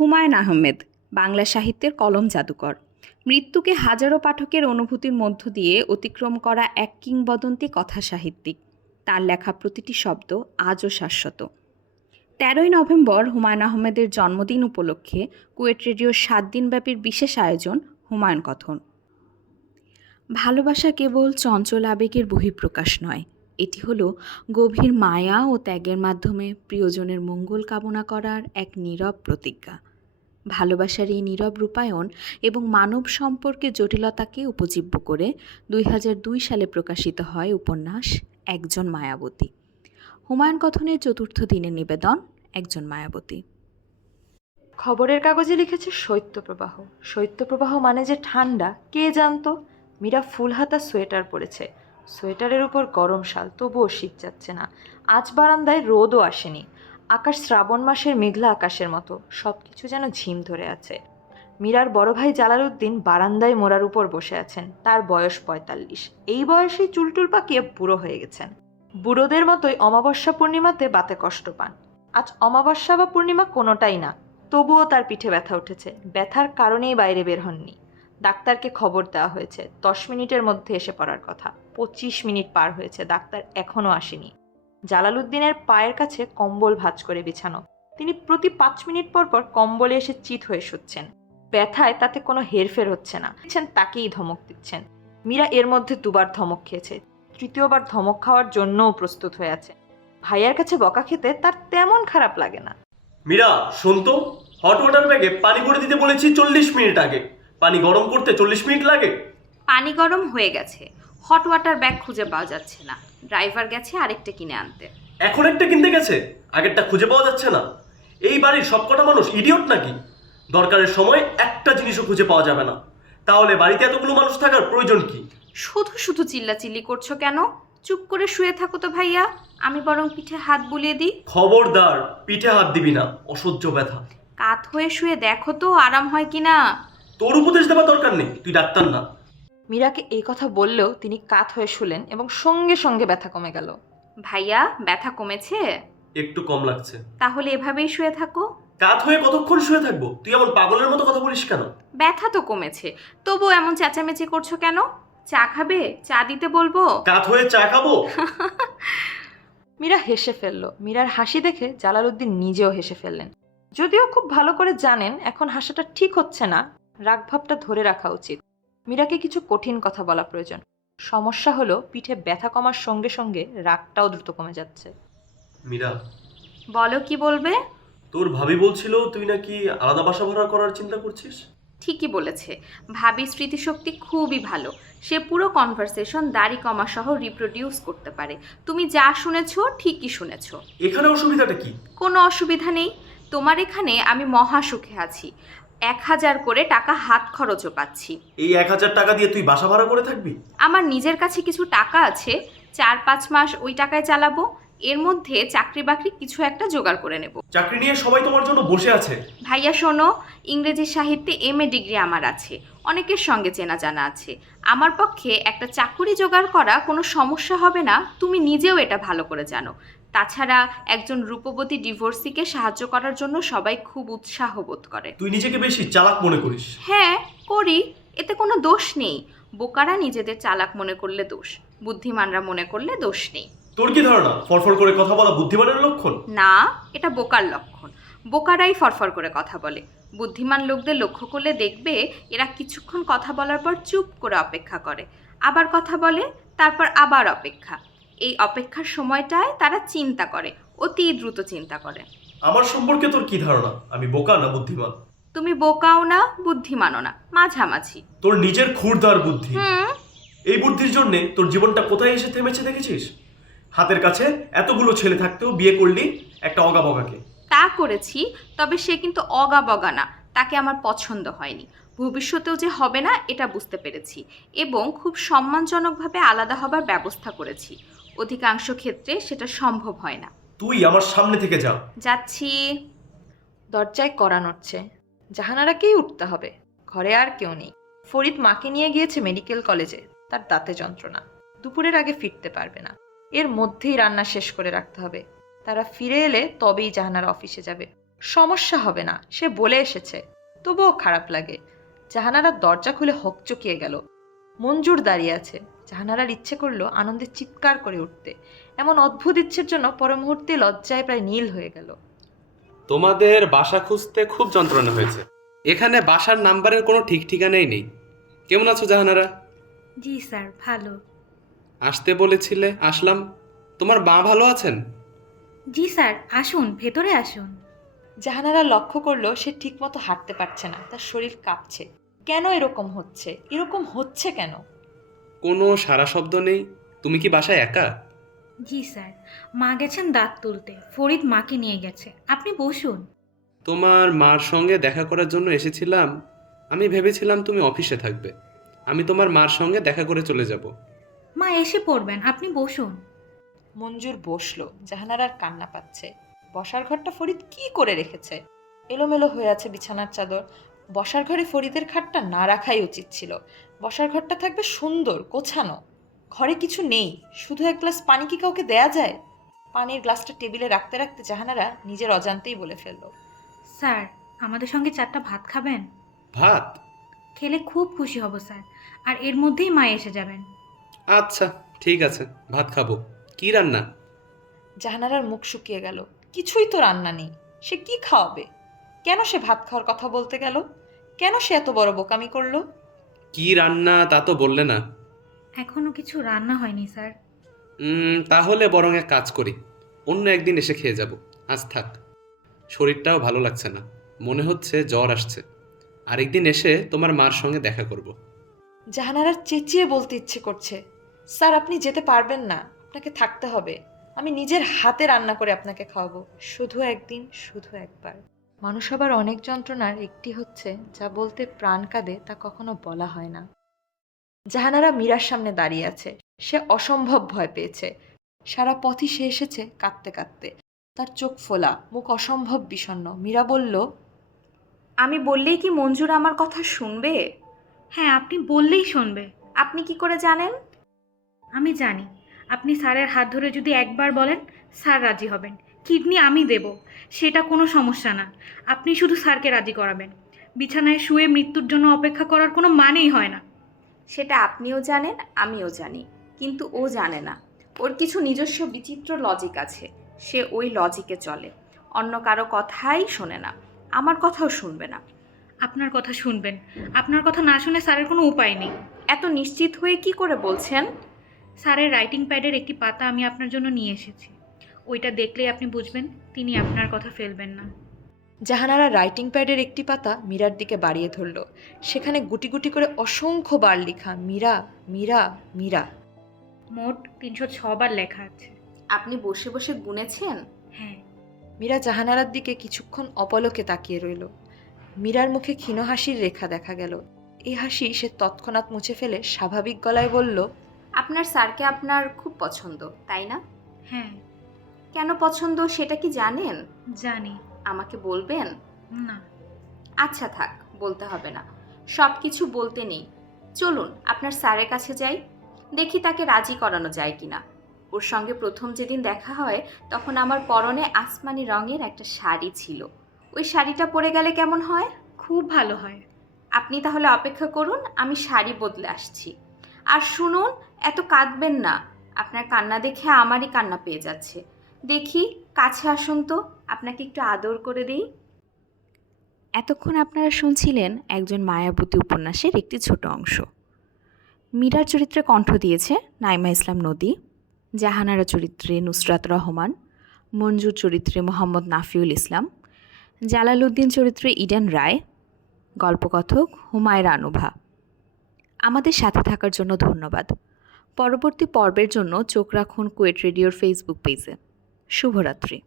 হুমায়ূন আহমেদ বাংলা সাহিত্যের কলম জাদুকর। মৃত্যুকে হাজারো পাঠকের অনুভূতির মধ্য দিয়ে অতিক্রম করা এক কিংবদন্তি কথা সাহিত্যিক। তার লেখা প্রতিটি শব্দ আজও শাশ্বত। ১৩ই নভেম্বর হুমায়ূন আহমেদের জন্মদিন উপলক্ষে কুয়েট রেডিওর ৭ দিনব্যাপীর বিশেষ আয়োজন হুমায়ূন কথন। ভালোবাসা কেবল চঞ্চল আবেগের বহিঃপ্রকাশ নয়, এটি হলো গভীর মায়া ও ত্যাগের মাধ্যমে প্রিয়জনের মঙ্গল কামনা করার এক নীরব প্রতিজ্ঞা। ভালোবাসার এই নীরব রূপায়ণ এবং মানব সম্পর্কের জটিলতাকে উপজীব্য করে ২০০২ সালে প্রকাশিত হয় উপন্যাস একজন মায়াবতী। হুমায়ূন কথনের চতুর্থ দিনের নিবেদন একজন মায়াবতী। খবরের কাগজে লিখেছে শৈত্যপ্রবাহ। শৈত্যপ্রবাহ মানে যে ঠান্ডা, কে জানতো। মীরা ফুলহাতা সোয়েটার পরেছে, সোয়েটারের উপর গরম শাল, তবুও শীত যাচ্ছে না। আজ বারান্দায় রোদও আসেনি। আকাশ শ্রাবণ মাসের মেঘলা আকাশের মতো, সব কিছু যেন ঝিম ধরে আছে। মীরার বড় ভাই জালালউদ্দিন বারান্দায় মোড়ার উপর বসে আছেন। তার বয়স ৪৫। এই বয়সেই চুলটুল পাকিয়ে বুড়ো হয়ে গেছেন। বুড়োদের মতোই অমাবস্যা পূর্ণিমাতে বাতে কষ্ট পান। আজ অমাবস্যা বা পূর্ণিমা কোনোটাই না, তবুও তার পিঠে ব্যথা উঠেছে। ব্যথার কারণেই বাইরে বের হননি। ডাক্তারকে খবর দেওয়া হয়েছে ১০ মিনিটের মধ্যে এসে পড়ার কথা। ২৫ মিনিট পার হয়েছে, ডাক্তার এখনও আসেনি। জালালউদ্দিনের পায়ের কাছে কম্বল ভাঁজ করে বিছানো। তিনি প্রতি ৫ মিনিট পর পর কম্বলে এসে চিত হয়ে শুচ্ছেন। ব্যথায় তাতে কোনো হেরফের হচ্ছে না, তাকেই ধমক দিচ্ছেন। মীরা এর মধ্যে দুবার ধমক খেয়েছে, তৃতীয়বার ধমক খাওয়ার জন্যও প্রস্তুত হয়ে আছে। ভাইয়ার কাছে বকা খেতে তার তেমন খারাপ লাগে না। মীরা, শোন তো, হট ওয়াটার ব্যাগে পানি ভরে দিতে বলেছি ৪০ মিনিট আগে। পানি গরম করতে ৪০ মিনিট লাগে? পানি গরম হয়ে গেছে, হট ওয়াটার ব্যাগ খুঁজে পাওয়া যাচ্ছে না। ড্রাইভার গেছে আরেকটা কিনে আনতে। এখন একটা কিনতে গেছে, আগেরটা খুঁজে পাওয়া যাচ্ছে না? এই বাড়ির সবকটা মানুষ ইডিয়ট নাকি? দরকারের সময় একটা জিনিসও খুঁজে পাওয়া যাবে না, তাহলে বাড়িতে এতগুলো মানুষ থাকার প্রয়োজন কি? শুধু শুধু চিল্লাচিল্লি করছো কেন? চুপ করে শুয়ে থাকো তো ভাইয়া, আমি বরং পিঠে হাত বুলিয়ে দিই। খবরদার, পিঠে হাত দিবি না, অসহ্য ব্যথা। কাত হয়ে শুয়ে দেখো তো আরাম হয় কিনা। তোর উপদেশ দেওয়া দরকার নেই, তুই ডাক্তার না। মীরাকে এই কথা বললেও তিনি কাত হয়ে শুলেন এবং সঙ্গে সঙ্গে ব্যথা কমে গেল। ভাইয়া, ব্যথা কমেছে? একটু কম লাগছে। তাহলে এভাবেই শুয়ে থাকো। কাত হয়ে কতক্ষণ শুয়ে থাকবো? তুই এমন পাগলের মতো কথা বলিস কেন? ব্যথা তো কমেছে, তবু এমন চেঁচামেচি করছো কেন? চা খাবে? চা দিতে বলবো? কাত হয়ে চা খাবো? মীরা হেসে ফেলল। মীরার হাসি দেখে জালালউদ্দিন নিজেও হেসে ফেললেন। যদিও খুব ভালো করে জানেন এখন হাসাটা ঠিক হচ্ছে না, রাগভাবটা ধরে রাখা উচিত। মীরাকে কিছু কঠিন কথা বলা প্রয়োজন। সমস্যা হলো পিঠে ব্যথা কমার সঙ্গে সঙ্গে রাগটাও দ্রুত কমে যাচ্ছে। মীরা, বলো, কি বলবে? তোর ভাবি বলছিল তুই নাকি আলাদা বাসা ভাড়া করার চিন্তা করছিস। ঠিকই বলেছে। ভাবি স্মৃতিশক্তি খুবই ভালো। সে পুরো কনভারসেশন দাড়ি কমা সহ রিপ্রোডিউস করতে পারে। তুমি যা শুনেছো ঠিকই শুনেছো। এখানে অসুবিধাটা কি? কোনো অসুবিধা নেই। তোমার এখানে আমি মহা সুখে আছি। ১,০০০ করে টাকা হাত খরচও পাচ্ছি। এই ১,০০০ টাকা দিয়ে তুই বাসা ভাড়া করে থাকবি? আমার নিজের কাছে কিছু টাকা আছে, ৪-৫ মাস ওই টাকায় চালাবো। এর মধ্যে চাকরি বাকরি কিছু একটা জোগাড় করে নেব। চাকরি নিয়ে সবাই তোমার জন্য বসে আছে। ভাইয়া শোনো, ইংরেজি সাহিত্যে MA ডিগ্রি আমার আছে, অনেকের সঙ্গে চেনা জানা আছে। আমার পক্ষে একটা চাকুরি জোগাড় করা কোনো সমস্যা হবে না, তুমি নিজেও এটা ভালো করে জানো। তাছাড়া একজন রূপবতী ডিভোর্সিকে সাহায্য করার জন্য সবাই খুব উৎসাহ বোধ করে। তুই নিজেকে বেশি চালাক মনে করিস। হ্যাঁ করি, এতে কোনো দোষ নেই। বোকারা নিজেদের চালাক মনে করলে দোষ, বুদ্ধিমানরা মনে করলে দোষ নেই। তোর কি ধারণা ফরফর করে কথা বলা বুদ্ধিমানের লক্ষণ? না, এটা বোকার লক্ষণ। বোকারাই ফরফর করে কথা বলে। বুদ্ধিমান লোকদের লক্ষ্য করলে দেখবে এরা কিছুক্ষণ কথা বলার পর চুপ করে অপেক্ষা করে, আবার কথা বলে, তারপর আবার অপেক্ষা। এই অপেক্ষার সময়টায় তারা চিন্তা করে, অতি দ্রুত চিন্তা করে। আমার সম্পর্কে তোর কি ধারণা? আমি বোকা না বুদ্ধিমান? তুমি বোকাও না বুদ্ধিমানও না, মাঝামাঝি। তোর নিজের ক্ষুরধার বুদ্ধি। হুম। এই বুদ্ধির জন্য তোর জীবনটা কোথায় এসে থেমেছে দেখেছিস? হাতের কাছে এতগুলো ছেলে থাকতেও বিয়ে করলি একটা অগাবগাকে। তা করেছি, তবে সে কিন্তু অগা বগা না, তাকে আমার পছন্দ হয়নি। ভবিষ্যতেও যে হবে না এটা বুঝতে পেরেছি, এবং খুব সম্মানজনকভাবে আলাদা হবার ব্যবস্থা করেছি। অধিকাংশ ক্ষেত্রে সেটা সম্ভব হয় না। তুই আমার সামনে থেকে যা। যাচ্ছি। দরজায় কড়া নড়ছে। জাহানারাকেই উঠতে হবে। ঘরে আর কেউ নেই। ফরিদ মাকে নিয়ে গিয়েছে মেডিকেল কলেজে, তার দাঁতে যন্ত্রণা। দুপুরের আগে ফিরতে পারবে না। এর মধ্যেই রান্না শেষ করে রাখতে হবে। তারা ফিরে এলে তবেই জাহানারা অফিসে যাবে। সমস্যা হবে না, সে বলে এসেছে। তবুও খারাপ লাগে। জাহানারা দরজা খুলে হকচকিয়ে গেল। মঞ্জুর দাঁড়িয়ে আছে। জাহানারার ইচ্ছে করলো আনন্দে চিৎকার করে উঠতে। এমন অদ্ভুত ইচ্ছের জন্য পর মুহূর্তে লজ্জায় প্রায় নীল হয়ে গেল। তোমাদের বাসা খুঁজতে খুব যন্ত্রণা হয়েছে। এখানে বাসার নাম্বারের কোনো ঠিক ঠিকানাই নেই। কেমন আছো জাহানারা? জি স্যার, ভালো। আসতে বলেছিলে, আসলাম। তোমার মা ভালো আছেন? জি স্যার, আসুন, ভেতরে আসুন। জাহানারা লক্ষ্য করলো সে ঠিকমতো হাঁটতে পারছে না, তার শরীর কাঁপছে। কেন এরকম হচ্ছে? এরকম হচ্ছে কেন? কোনো সারা শব্দ নেই। তুমি কি বাসায় একা? জি স্যার, মা গেছেন দাঁত তুলতে, ফরিদ মাকে নিয়ে গেছে। আপনি বসুন। তোমার মার সঙ্গে দেখা করার জন্য এসেছিলাম। আমি ভেবেছিলাম তুমি অফিসে থাকবে। আমি তোমার মার সঙ্গে দেখা করে চলে যাব। মা এসে পড়বেন, আপনি বসুন। মঞ্জুর বসলো। জাহানারার কান্না পাচ্ছে। বসার ঘরটা ফরিদ কি করে রেখেছে? এলোমেলো হয়ে আছে বিছানার চাদর। বসার ঘরে ফরিদের খাটটা না রাখাই উচিত ছিল। বসার ঘরটা থাকবে সুন্দর গোছানো। ঘরে কিছু নেই, শুধু এক গ্লাস পানি কি কাউকে দেয়া যায়? পানির গ্লাসটা টেবিলে রাখতে রাখতে জাহানারা নিজের অজান্তেই বলে ফেলল, স্যার, আমাদের সঙ্গে 4টা ভাত খাবেন? ভাত? খেলে খুব খুশি হব স্যার। আর এর মধ্যেই মা এসে যাবেন। আচ্ছা, ঠিক আছে, ভাত খাবো। কি রান্না? জাহানারার মুখ শুকিয়ে গেল। কিছুই তো রান্না নেই, সে কি খাওয়াবে? কেন সে ভাত খাওয়ার কথা বলতে গেল? কেন সে এত বড় বোকামি করলো? কি রান্না তা তো বললে না। এখনো কিছু রান্না হয়নি স্যার। তাহলে বরং এক কাজ করি, অন্য একদিন এসে খেয়ে যাব। আজ থাক। শরীরটাও ভালো লাগছে না, মনে হচ্ছে জ্বর আসছে। আরেকদিন এসে তোমার মার সঙ্গে দেখা করব। জাহানারার চেঁচিয়ে বলতে ইচ্ছে করছে, স্যার আপনি যেতে পারবেন না, আপনাকে থাকতে হবে। আমি নিজের হাতে রান্না করে আপনাকে খাওয়াবো। শুধু একদিন, শুধু একবার। মানুষ হবার অনেক যন্ত্রণার একটি হচ্ছে যা বলতে প্রাণ কাঁদে তা কখনো বলা হয় না। জাহানারা মীরার সামনে দাঁড়িয়ে আছে। সে অসম্ভব ভয় পেয়েছে। সারা পথই সে এসেছে কাঁদতে কাঁদতে। তার চোখ ফোলা, মুখ অসম্ভব বিষণ্ণ। মীরা বলল, আমি বললেই কি মঞ্জুর আমার কথা শুনবে? হ্যাঁ, আপনি বললেই শুনবে। আপনি কি করে জানেন? আমি জানি, আপনি স্যারের হাত ধরে যদি একবার বলেন, স্যার রাজি হবেন। কিডনি আমি দেব, সেটা কোনো সমস্যা না। আপনি শুধু স্যারকে রাজি করাবেন। বিছানায় শুয়ে মৃত্যুর জন্য অপেক্ষা করার কোনো মানেই হয় না। সেটা আপনিও জানেন, আমিও জানি, কিন্তু ও জানে না। ওর কিছু নিজস্ব বিচিত্র লজিক আছে। সে ওই লজিকে চলে, অন্য কারো কথাই শোনে না, আমার কথাও শুনবে না। আপনার কথা শুনবেন। আপনার কথা না শুনে স্যারের কোনো উপায় নেই। এত নিশ্চিত হয়ে কি করে বলছেন? স্যারের রাইটিং প্যাডের একটি পাতা আমি আপনার জন্য নিয়ে এসেছি। ওইটা দেখলেই আপনি বুঝবেন তিনি আপনার কথা ফেলবেন না। জাহানারা রাইটিং প্যাডের একটি পাতা মীরার দিকে বাড়িয়ে ধরল। সেখানে গুটি গুটি করে অসংখ্য বার লেখা, মীরা, মীরা, মীরা। মোট 306 বার লেখা আছে। আপনি বসে বসে গুনেছেন? হ্যাঁ। মীরা জাহানারার দিকে কিছুক্ষণ অপলকে তাকিয়ে রইল। মীরার মুখে ক্ষীণ হাসির রেখা দেখা গেল। এই হাসি সে তৎক্ষণাৎ মুছে ফেলে স্বাভাবিক গলায় বলল, আপনার স্যারকে আপনার খুব পছন্দ, তাই না? হ্যাঁ, কেন পছন্দ সেটা কি জানেন? জানি। আমাকে বলবেন? না। আচ্ছা থাক, বলতে হবে না। সব কিছু বলতে নেই। চলুন আপনার স্যারের কাছে যাই, দেখি তাকে রাজি করানো যায় কিনা। ওর সঙ্গে প্রথম যেদিন দেখা হয় তখন আমার পরনে আসমানি রঙের একটা শাড়ি ছিল। ওই শাড়িটা পরে গেলে কেমন হয়? খুব ভালো হয়। আপনি তাহলে অপেক্ষা করুন, আমি শাড়ি বদলে আসছি। আর শুনুন, এত কাঁদবেন না। আপনার কান্না দেখে আমারই কান্না পেয়ে যাচ্ছে। দেখি, কাছে আসুন তো, আপনাকে একটু আদর করে দিই। এতক্ষণ আপনারা শুনছিলেন একজন মায়াবতী উপন্যাসের একটি ছোট অংশ। মীরার চরিত্রে কণ্ঠ দিয়েছে নাইমা ইসলাম নদী, জাহানারা চরিত্রে নুসরাত রহমান, মঞ্জুর চরিত্রে মোহাম্মদ নাফিউল ইসলাম, জালালউদ্দিন চরিত্রে ইডেন রায়, গল্পকথক হুমায়রা আনুভা। আমাদের সাথে থাকার জন্য ধন্যবাদ। পরবর্তী পর্বের জন্য চোখ রাখুন কুয়েট রেডিওর ফেসবুক পেজে। শুভরাত্রি।